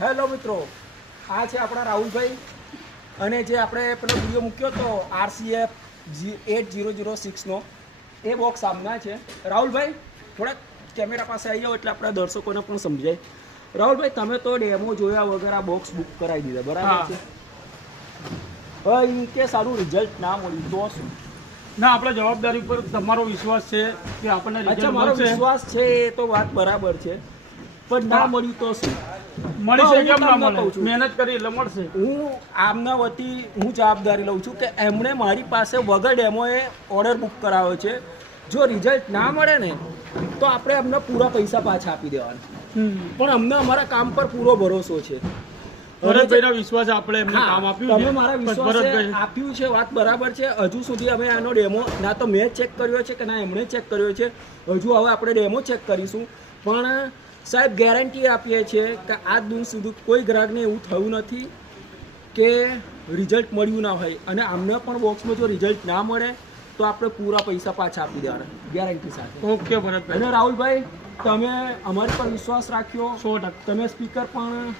Hello મિત્રો, આ છે આપણા રાહુલભાઈ અને જે આપણે પેલો વિડીયો મૂક્યો હતો RCF 8006નો એ બોક્સ સામના છે. રાહુલભાઈ થોડાક કેમેરા પાસે આવી જાઓ એટલે આપણા દર્શકોને પણ સમજાય. રાહુલભાઈ, તમે તો ડેમો જોયા વગર આ બોક્સ બુક કરાવી દીધા, બરાબર છે? હવે ઇન કેસ સારું રિઝલ્ટ ના મળ્યું તો શું? ના, આપણા જવાબદારી પર તમારો વિશ્વાસ છે કે આપણને અચ્છા, મારો વિશ્વાસ છે એ તો વાત બરાબર છે, પણ ના મળ્યું તો શું? મળી છે કેમ ના મળે? મહેનત કરી એટલે મળશે. હું આમના વતી હું જવાબદારી લઉં છું કે એમણે મારી પાસે વગર ડેમોએ ઓર્ડર બુક કરાવ્યો છે. જો રિઝલ્ટ ના મળે ને તો આપણે અમને પૂરા પૈસા પાછા આપી દેવાના, પણ અમને અમારા કામ પર પૂરો ભરોસો છે. ભરતભાઈના વિશ્વાસ આપણે એમને કામ આપ્યું તમે મારા વિશ્વાસે આપ્યું છે, વાત બરાબર છે. હજુ સુધી અમે આનો ડેમો ના તો મેં ચેક કર્યો છે કે ના એમણે ચેક કર્યો છે. હજુ હવે આપણે ડેમો ચેક કરીશું, પણ સાહેબ ગેરંટી આપીએ છીએ કે આજ દિવસ સુધી કોઈ ગ્રાહકને એવું થયું નથી કે રિઝલ્ટ મળ્યું ના હોય, અને આમને પણ બોક્સમાં જો રિઝલ્ટ ના મળે તો આપણે પૂરા પૈસા પાછા આપી દેવાના ગેરંટી સાથે. ઓકે ભરતભાઈ. અને રાહુલભાઈ, તમે અમારી પર વિશ્વાસ રાખ્યો. 100%. તમે સ્પીકર પણ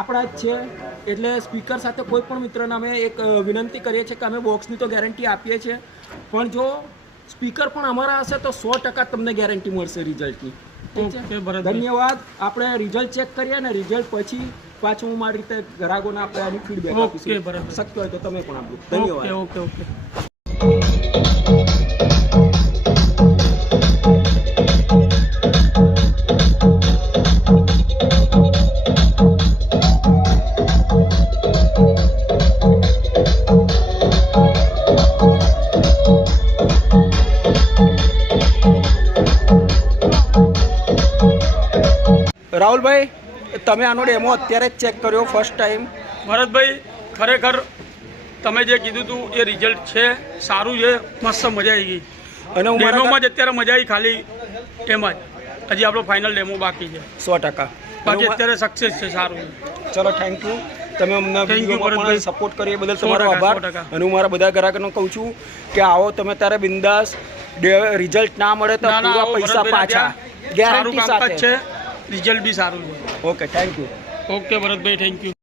આપણા જ છે, એટલે સ્પીકર સાથે કોઈ પણ મિત્રને અમે એક વિનંતી કરીએ છીએ કે અમે બોક્સની તો ગેરંટી આપીએ છીએ, પણ જો સ્પીકર પણ અમારા હશે તો 100% તમને ગેરંટી મળશે રિઝલ્ટની. ધન્યવાદ. આપણે રિઝલ્ટ ચેક કરીએ ને રિઝલ્ટ પછી પાછું હું મારી રીતે ગ્રાહકોને આપણે આની ફીડબેક આપીશું. શક્ય હોય તો તમે પણ આપો. ધન્યવાદ. Okay okay. રાહુલભાઈ, તમે આનો ડેમો અત્યારે જ ચેક કર્યો ફર્સ્ટ ટાઈમ. ભરતભાઈ, ખરેખર તમે જે કીધું હતું એ રિઝલ્ટ છે, સારું છે, મસ્ત મજા આવી ગઈ. અને હું ડેમોમાં જ અત્યારે મજા આવી, ખાલી એમાં જ હજી આપણો ફાઇનલ ડેમો બાકી છે. 100%. બાકી અત્યારે સક્સેસ છે, સારું. ચલો, થેન્ક યુ. તમે અમને વિડીયોમાં સપોર્ટ કરી એ બદલ તમારો આભાર. અને હું મારા બધા ગ્રાહકોને કહું છું કે આવો તમે તારે બિંદાસ, રિઝલ્ટ ના મળે તો પૂરા પૈસા પાછા ગેરંટી સાથે છે. રિઝલ્ટ બી સારું છે. Okay, thank you. Okay Bharatbhai, thank you.